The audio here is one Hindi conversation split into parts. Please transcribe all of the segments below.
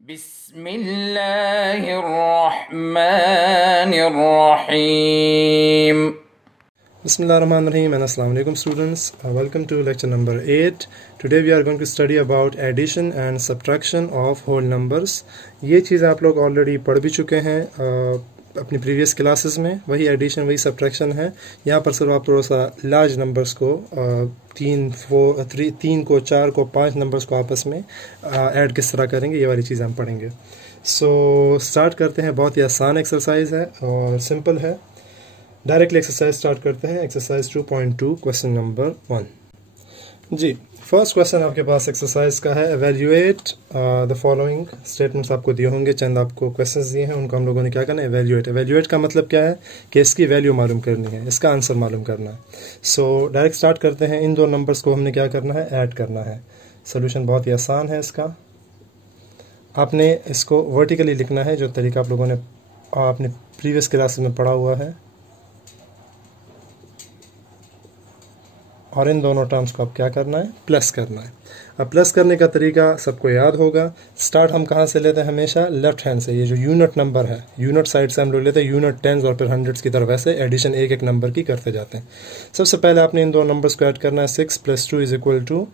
बिस्मिल्लाहिर्रहमानिर्रहीम। Bismillahirrahmanirrahim and Assalamu alaikum students. Welcome to lecture number 8. Today we are going to study about addition and subtraction of whole numbers. ये चीज़ आप लोग ऑलरेडी पढ़ भी चुके हैं अपनी प्रीवियस क्लासेस में. वही एडिशन वही सब्ट्रैक्शन है. यहाँ पर सिर्फ आप थोड़ा सा लार्ज नंबर्स को तीन को, 4 को, 5 नंबर्स को आपस में ऐड किस तरह करेंगे, ये वाली चीज़ हम पढ़ेंगे. सो स्टार्ट करते हैं. बहुत ही आसान एक्सरसाइज है और सिंपल है. डायरेक्टली एक्सरसाइज स्टार्ट करते हैं. Exercise 2.2 question number 1. जी, फर्स्ट क्वेश्चन आपके पास एक्सरसाइज का है. एवेल्युएट द फॉलोइंग स्टेटमेंट्स आपको दिए होंगे. चंद आपको क्वेश्चंस दिए हैं, उनको हम लोगों ने क्या करना है, एवेल्युएट. एवेल्युएट का मतलब क्या है कि इसकी वैल्यू मालूम करनी है, इसका आंसर मालूम करना है. सो डायरेक्ट स्टार्ट करते हैं. इन दो नंबर्स को हमने क्या करना है, ऐड करना है. सोल्यूशन बहुत ही आसान है इसका. आपने इसको वर्टिकली लिखना है, जो तरीका आप लोगों ने अपने प्रीवियस क्लासेस में पढ़ा हुआ है, और इन दोनों टर्म्स को अब क्या करना है, प्लस करना है. अब प्लस करने का तरीका सबको याद होगा. स्टार्ट हम कहाँ से लेते हैं, हमेशा लेफ्ट हैंड से. ये जो यूनिट नंबर है, यूनिट साइड से हम लोग लेते हैं, यूनिट टेंस और फिर हंड्रेड्स की तरफ ऐसे एडिशन एक एक नंबर की करते जाते हैं. सबसे पहले आपने इन दो नंबर्स को ऐड करना है. 6 + 2 =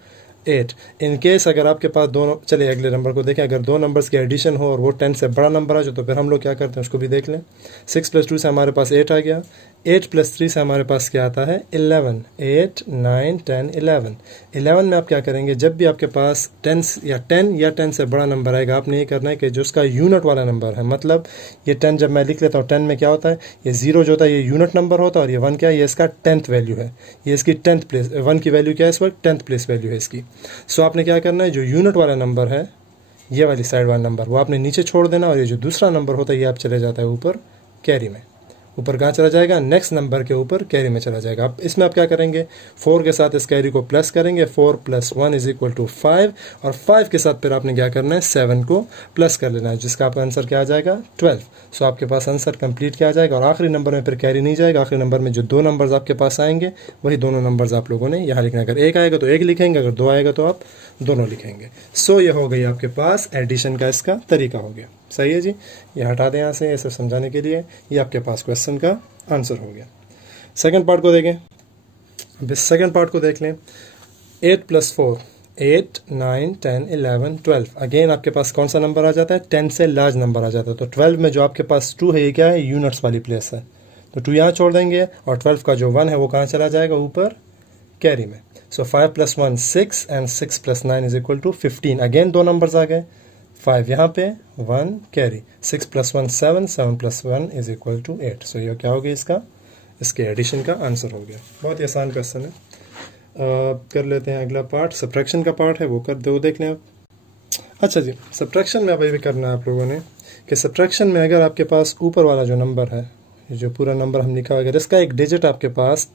8. इन केस अगर आपके पास दोनों, चलिए अगले नंबर को देखें. अगर दो नंबर्स की एडिशन हो और वो 10 से बड़ा नंबर आ जाए तो फिर हम लोग क्या करते हैं, उसको भी देख लें. 6 + 2 से हमारे पास 8 आ गया. 8 + 3 से हमारे पास क्या आता है, 11. 8, 9, 10, 11. 11 में आप क्या करेंगे, जब भी आपके पास 10 या 10 से बड़ा नंबर आएगा, आपने ये करना है कि जो उसका यूनिट वाला नंबर है, मतलब ये 10 जब मैं लिख लेता हूँ, 10 में क्या होता है, ये 0 जो होता है ये यूनिट नंबर होता है, और ये 1 क्या है, ये इसका 10th वैल्यू है. ये इसकी 10th प्लेस, 1 की वैल्यू क्या है इस वक्त, 10th प्लेस वैल्यू है इसकी. सो आपने क्या करना है, जो यूनिट वाला नंबर है, ये वाली साइड वाला नंबर, वो आपने नीचे छोड़ देना, और ये जो दूसरा नंबर होता है ये आप चले जाता है ऊपर कैरी में. ऊपर कहाँ चला जाएगा, नेक्स्ट नंबर के ऊपर कैरी में चला जाएगा. अब इसमें आप क्या करेंगे, 4 के साथ इस कैरी को प्लस करेंगे. 4 + 1 = 5, और 5 के साथ फिर आपने क्या करना है, 7 को प्लस कर लेना है, जिसका आपका आंसर क्या आ जाएगा, 12. सो आपके पास आंसर कंप्लीट क्या आ जाएगा, और आखिरी नंबर में फिर कैरी नहीं जाएगा. आखिरी नंबर में जो दो नंबर्स आपके पास आएंगे वही दोनों नंबर्स आप लोगों ने यहाँ लिखना है. अगर 1 आएगा तो 1 लिखेंगे, अगर 2 आएगा तो आप दोनों लिखेंगे. सो ये हो गई आपके पास एडिशन का इसका तरीका हो गया. सही है जी, ये हटा दें यहाँ से, ये सिर्फ समझाने के लिए. ये आपके पास क्वेश्चन का आंसर हो गया. सेकंड पार्ट को देखें. अब सेकंड पार्ट को देख लें. 8 + 4, 8, 9, 10, 11, 12. अगेन आपके पास कौन सा नंबर आ जाता है, 10 से लार्ज नंबर आ जाता है. तो 12 में जो आपके पास 2 है, ये क्या है, यूनिट्स वाली प्लेस है, तो 2 यहाँ छोड़ देंगे, और 12 का जो 1 है वो कहाँ चला जाएगा, ऊपर कैरी में. सो 5 + 1 6, एंड 6 + 9 = 15. अगेन दो नंबर्स आ गए, 5 यहाँ पे, 1 कैरी. 6 + 1 7, 7 + 1 = 8. सो ये क्या हो गया, इसके एडिशन का आंसर हो गया. बहुत ही आसान क्वेश्चन है. कर लेते हैं अगला पार्ट. सब्ट्रैक्शन का पार्ट है, वो देख लें आप. अच्छा जी, सब्ट्रैक्शन में अभी भी करना है आप लोगों ने कि सब्ट्रैक्शन में अगर आपके पास ऊपर वाला जो नंबर है, जो पूरा नंबर हम लिखा, अगर इसका एक डिजिट आपके पास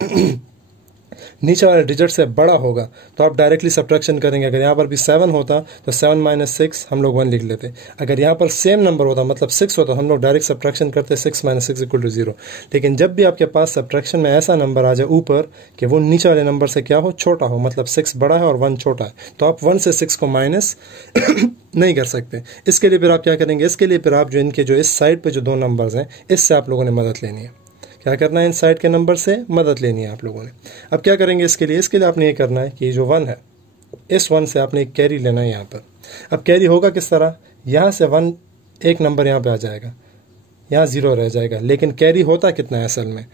नीचे वाले डिजिट से बड़ा होगा तो आप डायरेक्टली सब्ट्रैक्शन करेंगे. अगर यहाँ पर भी 7 होता तो 7 - 6 हम लोग 1 लिख लेते. अगर यहाँ पर सेम नंबर होता, मतलब 6 होता, हम लोग डायरेक्ट सब्ट्रैक्शन करते, 6 - 6 = 0. लेकिन जब भी आपके पास सब्ट्रैक्शन में ऐसा नंबर आ जाए ऊपर कि वो नीचे वाले नंबर से क्या हो, छोटा हो, मतलब 6 बड़ा है और 1 छोटा है, तो आप 1 से 6 को माइनस नहीं कर सकते. इसके लिए फिर आप क्या करेंगे, इसके लिए फिर आप जो इनके जो इस साइड पे जो दो नंबर्स हैं, इससे आप लोगों ने मदद लेनी है. क्या करना है, इन साइड के नंबर से मदद लेनी है आप लोगों ने. अब क्या करेंगे इसके लिए आपने ये करना है कि जो 1 है, इस 1 से आपने एक कैरी लेना है यहाँ पर. अब कैरी होगा किस तरह, यहाँ से 1 एक नंबर यहाँ पे आ जाएगा, यहाँ 0 रह जाएगा. लेकिन कैरी होता कितना है असल में,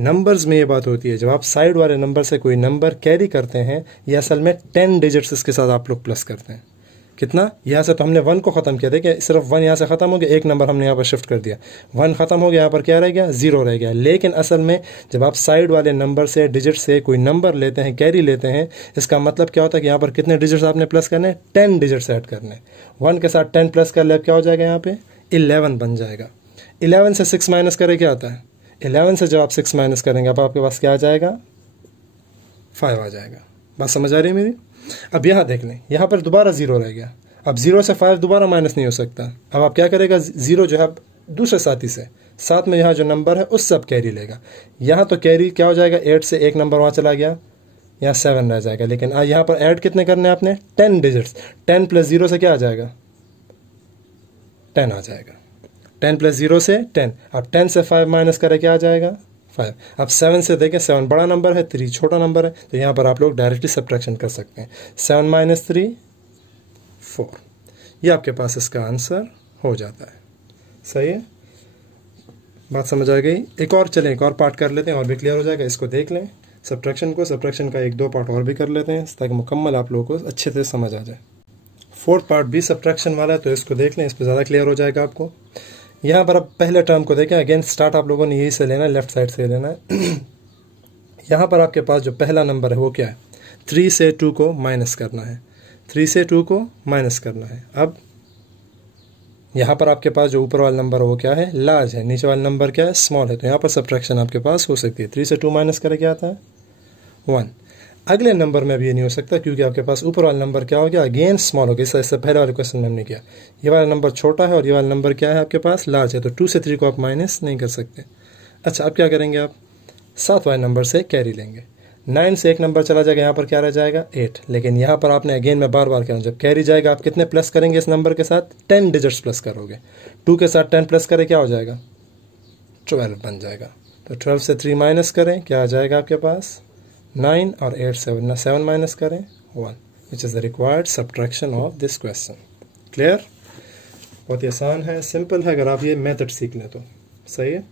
नंबर्स में ये बात होती है, जब आप साइड वाले नंबर से कोई नंबर कैरी करते हैं, ये असल में 10 डिजिट्स इसके साथ आप लोग प्लस करते हैं. कितना, यहाँ से तो हमने 1 को ख़त्म किया. देखिए सिर्फ 1 यहाँ से ख़त्म हो गया, एक नंबर हमने यहाँ पर शिफ्ट कर दिया, 1 ख़त्म हो गया, यहाँ पर क्या रह गया, 0 रह गया. लेकिन असल में जब आप साइड वाले नंबर से, डिजिट से कोई नंबर लेते हैं, कैरी लेते हैं, इसका मतलब क्या होता है कि यहाँ पर कितने डिजिट्स आपने प्लस करने, 10 डिजिट्स ऐड करने. 1 के साथ 10 प्लस कर ले, क्या हो जाएगा, यहाँ पे 11 बन जाएगा. 11 से 6 माइनस करें क्या आता है, 11 से जब आप 6 माइनस करेंगे, अब आपके पास क्या आ जाएगा, 5 आ जाएगा. बात समझ आ रही है मेरी. अब यहाँ देख लें, यहाँ पर दोबारा 0 रह गया. अब 0 से 5 दोबारा माइनस नहीं हो सकता. अब आप क्या करेगा, 0 जो है दूसरे साथी से, साथ में यहाँ जो नंबर है उससे आप कैरी लेगा. यहाँ तो कैरी क्या हो जाएगा, 8 से एक नंबर वहाँ चला गया, यहाँ 7 रह जाएगा. लेकिन यहाँ पर ऐड कितने करने हैं आपने, 10 डिजिट्स. 10 + 0 से क्या आ जाएगा, 10 आ जाएगा। 10 प्लस 0 से 10। अब 10 से 5 माइनस करें, क्या आ जाएगा 5। अब 7 से देखें, 7 बड़ा नंबर है, 3 छोटा नंबर है, तो यहाँ पर आप लोग डायरेक्टली सब्ट्रैक्शन कर सकते हैं। 7 माइनस 3 4, ये आपके पास इसका आंसर हो जाता है। सही है, बात समझ आ गई। एक और चलें, एक और पार्ट कर लेते हैं और भी क्लियर हो जाएगा। इसको देख लें सब्ट्रैक्शन को, सब्ट्रैक्शन का 1-2 पार्ट और भी कर लेते हैं ताकि मुकम्मल आप लोगों को अच्छे से समझ आ जाए। 4th पार्ट भी सब्ट्रैक्शन वाला है, तो इसको देख लें, इस पर ज़्यादा क्लियर हो जाएगा आपको। यहाँ पर अब पहले टर्म को देखें, अगेन स्टार्ट आप लोगों ने यही से लेना है, लेफ्ट साइड से लेना है। यहाँ पर आपके पास जो पहला नंबर है वो क्या है, 3 से 2 को माइनस करना है, 3 से 2 को माइनस करना है। अब यहाँ पर आपके पास जो ऊपर वाला नंबर है वो क्या है, लार्ज है, नीचे वाला नंबर क्या है, स्मॉल है, तो यहाँ पर सब्ट्रैक्शन आपके पास हो सकती है। 3 से 2 माइनस करें क्या आता है 1। अगले नंबर में अब ये नहीं हो सकता क्योंकि आपके पास ऊपर वाला नंबर क्या हो गया, अगेन स्मॉल हो गया। इससे पहले वाले क्वेश्चन में हमने किया, ये वाला नंबर छोटा है और ये वाला नंबर क्या है आपके पास, लार्ज है, तो 2 से 3 को आप माइनस नहीं कर सकते। अच्छा, अब क्या करेंगे आप, 7 वाले नंबर से कैरी लेंगे। 9 से एक नंबर चला जाएगा, यहाँ पर क्या रह जाएगा 8। लेकिन यहाँ पर आपने अगेन मैं बार बार कह रहा हूँ, जब कैरी जाएगा आप कितने प्लस करेंगे इस नंबर के साथ, 10 डिजिट्स प्लस करोगे। 2 के साथ 10 प्लस करें, क्या हो जाएगा 12 बन जाएगा। तो 12 से 3 माइनस करें, क्या आ जाएगा आपके पास 9, और 8 से 7 माइनस करें 1, विच is the required subtraction of this question. Clear, बहुत ही आसान है, सिंपल है, अगर आप ये मेथड सीख लें तो। सही है।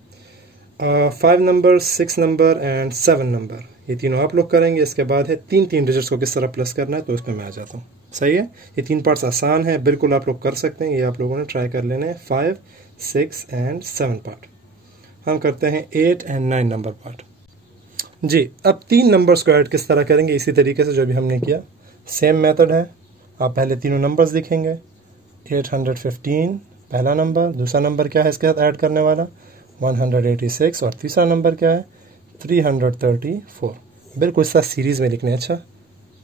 5 नंबर, 6 नंबर एंड 7 नंबर, ये तीनों आप लोग करेंगे। इसके बाद है 3 डिजिट्स को किस तरह प्लस करना है, तो उसमें मैं आ जाता हूँ। सही है, ये 3 पार्ट्स आसान है, बिल्कुल आप लोग कर सकते हैं, ये आप लोगों ने ट्राई कर लेने हैं। 5, 6 एंड 7 पार्ट। हम करते हैं 8 एंड 9 नंबर पार्ट। जी, अब 3 नंबर्स को ऐड किस तरह करेंगे, इसी तरीके से जो भी हमने किया, सेम मेथड है। आप पहले तीनों नंबर्स लिखेंगे, 815 पहला नंबर, दूसरा नंबर क्या है इसके साथ ऐड करने वाला 186, और तीसरा नंबर क्या है 334। बिल्कुल इस तरह सीरीज़ में लिखने। अच्छा,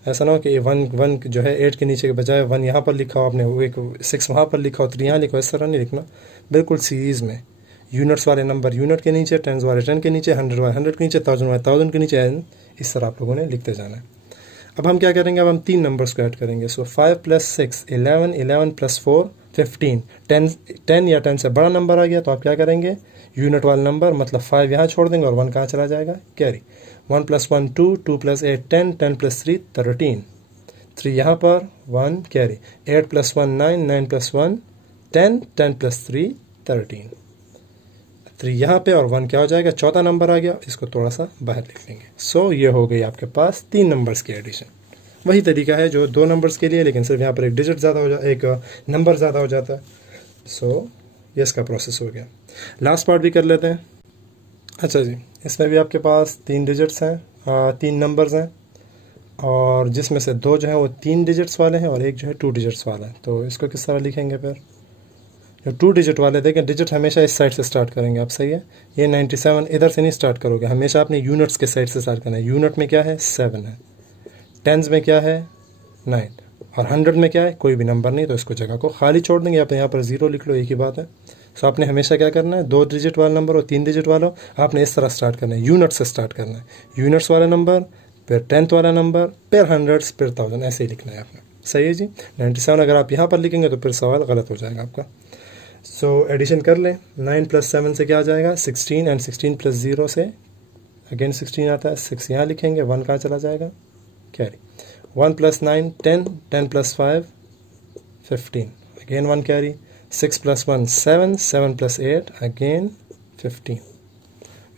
ऐसा ना हो कि 1 जो है 8 के नीचे के बजाय 1 यहाँ पर लिखा हो आपने, वो एक 6 वहाँ पर लिखा हो, 3 यहाँ लिखा हो, इस तरह नहीं लिखना। बिल्कुल सीरीज़ में, यूनिट्स वाले नंबर यूनिट के नीचे, टेंस वाले 10 के नीचे, 100 वाले 100 के नीचे, 1000 वाले 1000 के नीचे, इस तरह आप लोगों ने लिखते जाना है। अब हम क्या करेंगे, अब हम 3 नंबर्स को ऐड करेंगे। सो 5 + 6 11, 11 + 4 15। 10 या 10 से बड़ा नंबर आ गया तो आप क्या करेंगे, यूनिट वाला नंबर मतलब 5 यहाँ छोड़ देंगे और 1 कहाँ चला जाएगा, कैरी। 1 + 1 2, 2 + 8 10, 10 + 3 13, 3 यहाँ पर 1 कैरी। 8 + 1 9, 9 + 1 10, 10 + 3 13, 3 यहाँ पे और 1 क्या हो जाएगा, चौथा नंबर आ गया, इसको थोड़ा सा बाहर लिख लेंगे। सो ये हो गई आपके पास 3 नंबर्स की एडिशन। वही तरीका है जो 2 नंबर्स के लिए, लेकिन सिर्फ यहाँ पर एक डिजिट ज़्यादा हो जाता है, एक नंबर ज़्यादा हो जाता है। सो ये इसका प्रोसेस हो गया। लास्ट पार्ट भी कर लेते हैं। अच्छा जी, इसमें भी आपके पास 3 डिजिट्स हैं, 3 नंबर्स हैं, और जिसमें से 2 जो है वो 3 डिजिट्स वाले हैं और एक जो है 2 डिजिट्स वाला है। तो इसको किस तरह लिखेंगे फिर, जो 2 डिजिट वाले, देखें डिजिट हमेशा इस साइड से स्टार्ट करेंगे आप। सही है, ये 97 इधर से नहीं स्टार्ट करोगे, हमेशा आपने यूनिट्स के साइड से स्टार्ट करना है। यूनिट में क्या है 7 है, टेंस में क्या है 9, और 100 में क्या है कोई भी नंबर नहीं, तो इसको जगह को खाली छोड़ देंगे। आप यहाँ पर 0 लिख लो, एक ही बात है। सो आपने हमेशा क्या करना है, 2 डिजिट वाला नंबर और 3 डिजिट वाला आपने इस तरह स्टार्ट करना है, यूनिट से स्टार्ट करना है। यूनिट्स वाला नंबर, फिर 10th वाला नंबर, फिर 100, फिर 1000, ऐसे ही लिखना है आपने। सही है जी। 97 अगर आप यहाँ पर लिखेंगे तो फिर सवाल गलत हो जाएगा आपका। सो एडिशन कर लें, 9 + 7 से क्या आ जाएगा 16, एंड 16 + 0 से अगेन 16 आता है। 6 यहाँ लिखेंगे, 1 कहाँ चला जाएगा, carry. 1 + 9 10, 10 + 5 15, again 1 carry. 6 + 1 7, 7 + 8 again 15,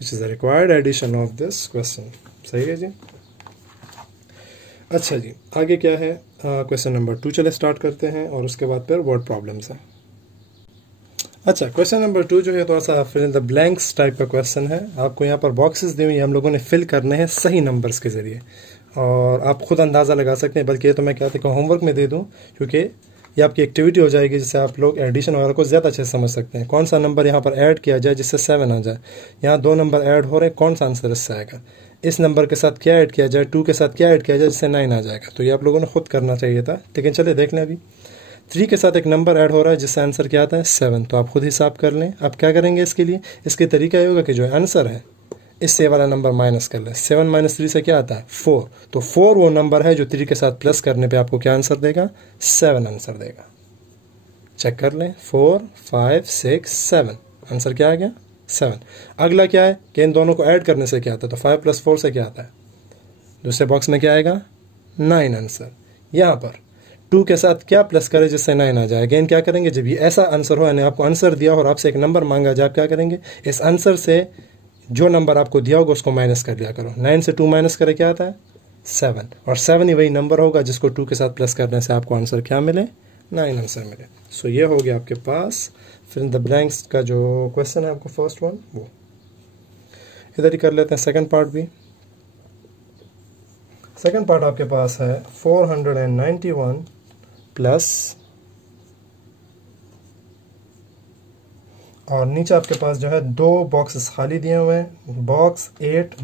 which is the required addition of this question. सही है जी। अच्छा जी, आगे क्या है, क्वेश्चन नंबर 2 चले स्टार्ट करते हैं, और उसके बाद फिर वर्ड प्रॉब्लम्स हैं। अच्छा, क्वेश्चन नंबर 2 जो है थोड़ा सा fill in the blanks type का क्वेश्चन है। आपको यहाँ पर बॉक्सेस दी हुई, हम लोगों ने फिल करने हैं सही नंबर्स के ज़रिए, और आप खुद अंदाज़ा लगा सकते हैं। बल्कि ये तो मैं कहता हूँ होमवर्क में दे दूँ, क्योंकि ये आपकी एक्टिविटी हो जाएगी, जिससे आप लोग एडिशन वगैरह को ज़्यादा अच्छे से समझ सकते हैं। कौन सा नंबर यहाँ पर ऐड किया जाए जिससे 7 आ जाए। यहाँ 2 नंबर ऐड हो रहे हैं, कौन सा आंसर इससे आएगा। इस नंबर के साथ क्या ऐड किया जाए, 2 के साथ क्या ऐड किया जाए जिससे 9 आ जाएगा। तो ये आप लोगों ने खुद करना चाहिए था, लेकिन चलिए देख लें। अभी 3 के साथ एक नंबर ऐड हो रहा है जिससे आंसर क्या आता है 7, तो आप खुद हिसाब कर लें। आप क्या करेंगे इसके लिए, इसके तरीका ये होगा कि जो आंसर है इससे वाला नंबर माइनस कर लें। 7 - 3 से क्या आता है 4, तो 4 वो नंबर है जो 3 के साथ प्लस करने पे आपको क्या आंसर देगा 7 आंसर देगा। चेक कर लें, 4 5 6 7, आंसर क्या आ गया 7। अगला क्या है कि इन दोनों को ऐड करने से क्या आता है, तो 5 + 4 से क्या आता है, दूसरे बॉक्स में क्या आएगा 9 आंसर। यहाँ पर 2 के साथ क्या प्लस करें जिससे 9 आ जाए। अगेन क्या करेंगे, जब ये ऐसा आंसर हो, यानी आपको आंसर दिया और आपसे एक नंबर मांगा जाए, आप क्या करेंगे, इस आंसर से जो नंबर आपको दिया होगा उसको माइनस कर लिया करो। 9 से 2 माइनस करें क्या आता है 7, और 7 ही वही नंबर होगा जिसको 2 के साथ प्लस करने से आपको आंसर क्या मिले 9 आंसर मिले। सो ये हो गया आपके पास। फिर इन द ब्लैंक्स का जो क्वेश्चन है आपको फर्स्ट वन, वो इधर ही कर लेते हैं। सेकंड पार्ट भी, सेकंड पार्ट आपके पास है 491 प्लस, और नीचे आपके पास जो है 2 बॉक्सेस खाली दिए हुए हैं, बॉक्स 8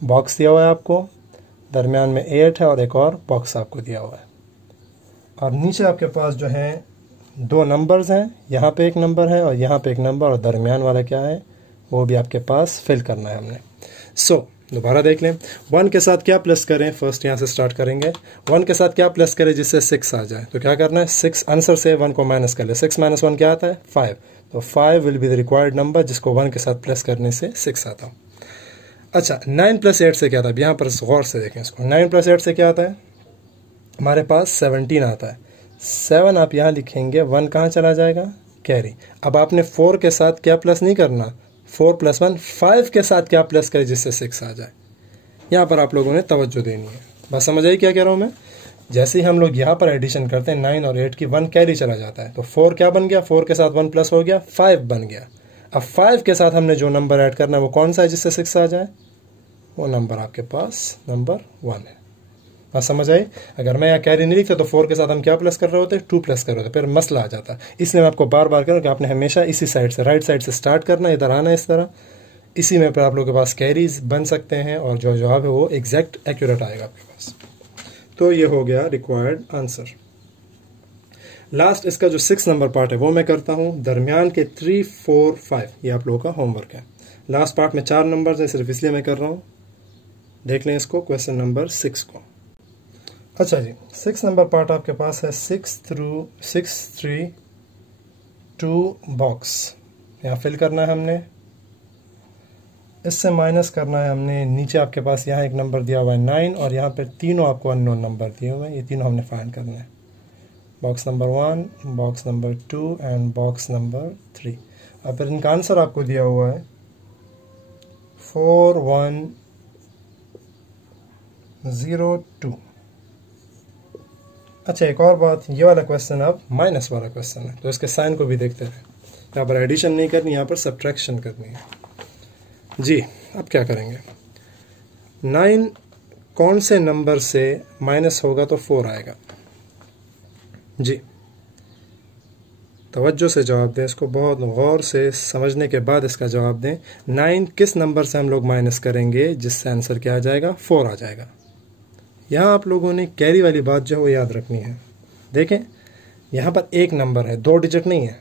बॉक्स दिया हुआ है आपको, दरमियान में 8 है और एक और बॉक्स आपको दिया हुआ है, और नीचे आपके पास जो है 2 नंबर्स हैं, यहाँ पे एक नंबर है और यहाँ पे एक नंबर, और दरमियान वाला क्या है वो भी आपके पास फिल करना है हमने। सो दोबारा देख लें, 1 के साथ क्या प्लस करें, फर्स्ट यहाँ से स्टार्ट करेंगे। 1 के साथ क्या प्लस करें जिससे 6 आ जाए, तो क्या करना है 6 आंसर से 1 को माइनस कर ले, 6 - 1 क्या आता है 5, तो 5 will be the required number जिसको 1 के साथ प्लस करने से 6 आता। अच्छा 9 + 8 से क्या आता है, यहाँ पर गौर से देखें इसको, 9 + 8 से क्या आता है, हमारे पास 17 आता है। 7 आप यहाँ लिखेंगे, 1 कहाँ चला जाएगा कैरी। अब आपने 4 के साथ क्या प्लस नहीं करना, 4 + 1 5 के साथ क्या प्लस करें जिससे 6 आ जाए। यहाँ पर आप लोगों ने तवज्जो देनी है, बस समझ आई क्या कह रहा हूँ मैं। जैसे ही हम लोग यहाँ पर एडिशन करते हैं 9 और 8 की, 1 कैरी चला जाता है, तो 4 क्या बन गया, 4 के साथ 1 प्लस हो गया 5 बन गया। अब 5 के साथ हमने जो नंबर ऐड करना है वो कौन सा है जिससे 6 आ जाए, वो नंबर आपके पास नंबर 1 है। बस समझ आई। अगर मैं यहाँ कैरी नहीं लिखता तो 4 के साथ हम क्या प्लस कर रहे होते, 2 प्लस कर रहे होते, फिर मसला आ जाता। इसलिए मैं आपको बार बार कह रहा हूँ कि आपने हमेशा इसी साइड से, राइट साइड से स्टार्ट करना, इधर आना इस तरह, इसी में पर आप लोगों के पास कैरीज बन सकते हैं और जो जवाब है वो एग्जैक्ट एक्यूरेट आएगा आपके पास। तो ये हो गया रिक्वायर्ड आंसर। लास्ट इसका जो 6 नंबर पार्ट है वो मैं करता हूँ, दरमियान के 3 4 5 ये आप लोगों का होमवर्क है। लास्ट पार्ट में 4 नंबर है, सिर्फ इसलिए मैं कर रहा हूँ। देख लें इसको, क्वेश्चन नंबर 6 को। अच्छा जी, 6 नंबर पार्ट आपके पास है 6 through 6 3 2 बॉक्स, यहाँ फिल करना है हमने, इससे माइनस करना है हमने। नीचे आपके पास यहाँ एक नंबर दिया हुआ है 9, और यहाँ पर तीनों आपको अननोन नंबर दिए हुए हैं, ये तीनों हमने फाइंड करना है। Box number 1, box number 2 and box number 3। अब फिर इनका आंसर आपको दिया हुआ है 4102। अच्छा एक और बात, ये वाला क्वेश्चन अब माइनस वाला क्वेश्चन है, तो इसके साइन को भी देखते हैं। यहाँ पर एडिशन नहीं करनी, यहाँ पर सब्ट्रैक्शन करनी है जी। अब क्या करेंगे, 9 कौन से नंबर से माइनस होगा तो 4 आएगा जी। तवज्जो से जवाब दें, इसको बहुत गौर से समझने के बाद इसका जवाब दें। 9 किस नंबर से हम लोग माइनस करेंगे जिससे आंसर क्या आ जाएगा 4 आ जाएगा। यहाँ आप लोगों ने कैरी वाली बात जो है वो याद रखनी है। देखें यहाँ पर एक नंबर है, 2 डिजिट नहीं है,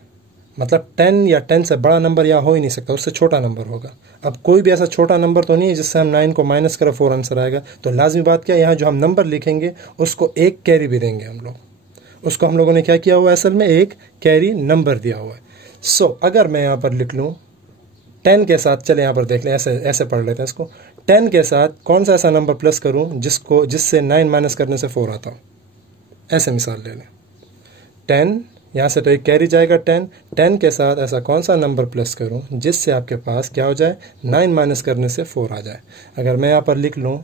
मतलब 10 या 10 से बड़ा नंबर यहाँ हो ही नहीं सकता, उससे छोटा नंबर होगा। अब कोई भी ऐसा छोटा नंबर तो नहीं है जिससे हम 9 को माइनस करें 4 आंसर आएगा। तो लाजमी बात क्या है, यहाँ जो हम नंबर लिखेंगे उसको एक कैरी भी देंगे हम लोग, उसको हम लोगों ने क्या किया हुआ है, असल में एक कैरी नंबर दिया हुआ है। सो अगर मैं यहाँ पर लिख लूँ 10 के साथ, चले यहाँ पर देख लें, ऐसे पढ़ लेते हैं इसको, 10 के साथ कौन सा ऐसा नंबर प्लस करूँ जिससे 9 माइनस करने से 4 आता हो। ऐसे मिसाल ले लें, 10 यहाँ से तो एक कैरी जाएगा 10 के साथ ऐसा कौन सा नंबर प्लस करूं जिससे आपके पास क्या हो जाए 9 माइनस करने से 4 आ जाए। अगर मैं यहाँ पर लिख लूं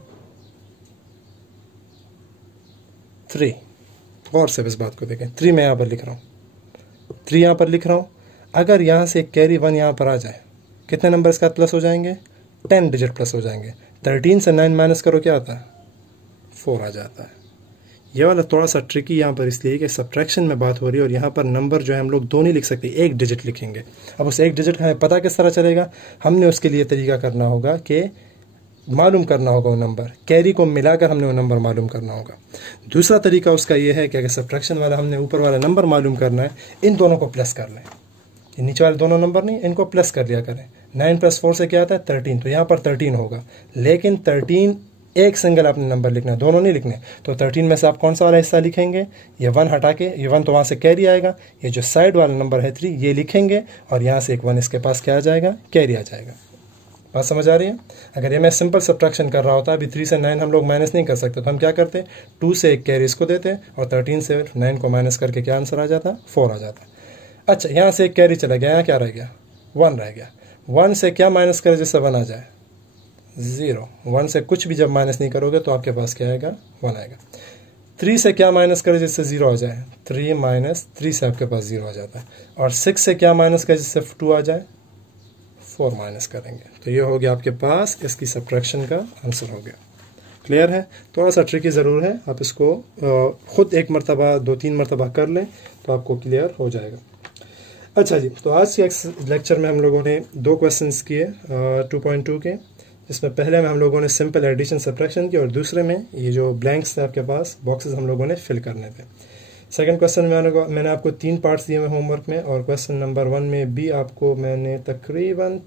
3, गौर से इस बात को देखें, 3 मैं यहाँ पर लिख रहा हूँ, 3 यहाँ पर लिख रहा हूँ। अगर यहाँ से एक कैरी 1 यहाँ पर आ जाए, कितने नंबर इसका प्लस हो जाएंगे, 10 डिजिट प्लस हो जाएंगे। 13 से 9 माइनस करो क्या आता है 4 आ जाता है। ये वाला थोड़ा सा ट्रिकी यहाँ पर इसलिए कि सब्ट्रैक्शन में बात हो रही है और यहाँ पर नंबर जो है हम लोग 2 नहीं लिख सकते, 1 डिजिट लिखेंगे। अब उस 1 डिजिट का हमें पता किस तरह चलेगा, हमने उसके लिए तरीका करना होगा कि मालूम करना होगा वो नंबर, कैरी को मिलाकर हमने वो नंबर मालूम करना होगा। दूसरा तरीका उसका ये है कि अगर सब्ट्रैक्शन वाला हमने ऊपर वाला नंबर मालूम करना है, इन दोनों को प्लस कर लें। ये नीचे वाले दोनों नंबर नहीं, इनको प्लस कर लिया करें। 9 + 4 से क्या आता है 13, तो यहाँ पर 13 होगा, लेकिन 13 एक सिंगल आपने नंबर लिखना है, दोनों नहीं लिखने। तो 13 में से आप कौन सा वाला हिस्सा लिखेंगे, ये 1 हटा के, ये 1 तो वहाँ से कैरी आएगा, ये जो साइड वाला नंबर है 3 ये लिखेंगे और यहाँ से एक 1 इसके पास क्या आ जाएगा, कैरी आ जाएगा। बात समझ आ रही है? अगर ये मैं सिंपल सब्ट्रैक्शन कर रहा होता, अभी 3 से 9 हम लोग माइनस नहीं कर सकते, तो हम क्या करते, 2 से एक कैरी इसको देते और 13 से 9 को माइनस करके क्या आंसर आ जाता, 4 आ जाता। अच्छा, यहाँ से एक कैरी चला गया, यहाँ क्या रह गया, 1 रह गया। 1 से क्या माइनस करे जिससे 1 आ जाए, 0। 1 से कुछ भी जब माइनस नहीं करोगे तो आपके पास क्या आएगा, 1 आएगा। 3 से क्या माइनस करे जिससे 0 आ जाए, 3 माइनस 3 से आपके पास 0 आ जाता है। और 6 से क्या माइनस करे जिससे 2 आ जाए, 4 माइनस करेंगे। तो ये हो गया आपके पास इसकी सब्ट्रैक्शन का आंसर हो गया। क्लियर है? थोड़ा सा ट्रिकी ज़रूर है, आप इसको खुद एक मरतबा 2-3 मरतबा कर लें तो आपको क्लियर हो जाएगा। अच्छा जी, तो आज के लेक्चर में हम लोगों ने 2 क्वेश्चंस किए 2.2 के, जिसमें पहले में हम लोगों ने सिंपल एडिशन सब्ट्रैक्शन की और दूसरे में ये जो ब्लैंक्स थे आपके पास बॉक्सेस हम लोगों ने फिल करने थे। सेकंड क्वेश्चन में मैंने आपको 3 पार्ट्स दिए हुए होमवर्क में, और क्वेश्चन नंबर 1 में भी आपको मैंने तकरीबन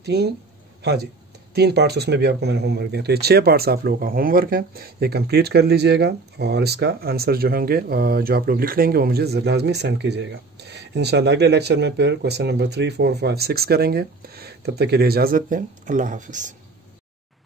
3 पार्ट्स उसमें भी आपको मैंने होमवर्क दिया। तो ये 6 पार्ट्स आप लोगों का होमवर्क है, ये कंप्लीट कर लीजिएगा और इसका आंसर जो होंगे जो आप लोग लिख लेंगे वो मुझे लाजमी सेंड कीजिएगा। इंशाल्लाह अगले लेक्चर में फिर क्वेश्चन नंबर 3, 4, 5, 6 करेंगे। तब तक के लिए इजाज़त दें, अल्लाह हाफिज़।